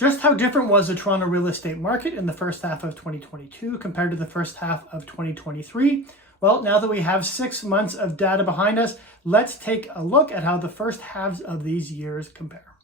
Just how different was the Toronto real estate market in the first half of 2022 compared to the first half of 2023? Well, now that we have 6 months of data behind us, let's take a look at how the first halves of these years compare.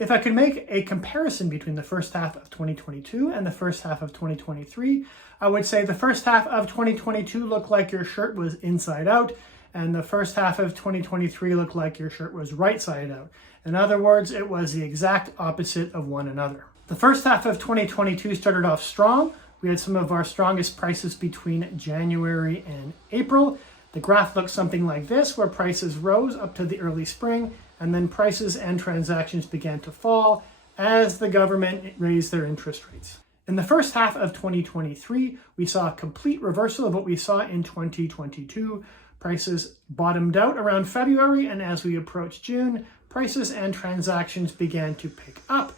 If I could make a comparison between the first half of 2022 and the first half of 2023, I would say the first half of 2022 looked like your shirt was inside out, and the first half of 2023 looked like your shirt was right side out. In other words, it was the exact opposite of one another. The first half of 2022 started off strong. We had some of our strongest prices between January and April. The graph looks something like this, where prices rose up to the early spring, and then prices and transactions began to fall as the government raised their interest rates. In the first half of 2023, we saw a complete reversal of what we saw in 2022. Prices bottomed out around February, and as we approached June, prices and transactions began to pick up.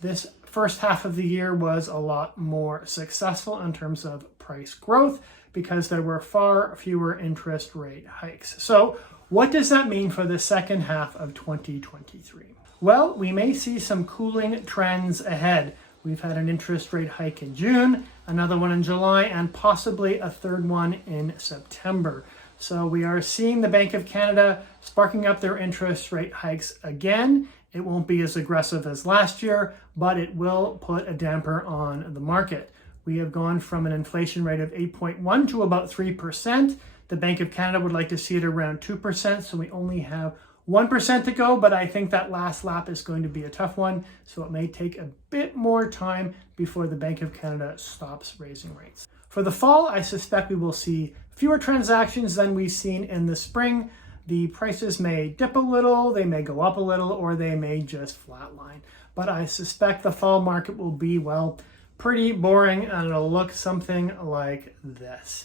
This first half of the year was a lot more successful in terms of price growth because there were far fewer interest rate hikes. So what does that mean for the second half of 2023? Well, we may see some cooling trends ahead. We've had an interest rate hike in June, another one in July, and possibly a third one in September. So we are seeing the Bank of Canada sparking up their interest rate hikes again. It won't be as aggressive as last year, but it will put a damper on the market. We have gone from an inflation rate of 8.1 to about 3%. The Bank of Canada would like to see it around 2%, so we only have 1% to go, but I think that last lap is going to be a tough one, so it may take a bit more time before the Bank of Canada stops raising rates. For the fall, I suspect we will see fewer transactions than we've seen in the spring. The prices may dip a little, they may go up a little, or they may just flatline. But I suspect the fall market will be, well, pretty boring, and it'll look something like this.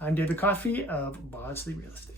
I'm David Coffey of Bosley Real Estate.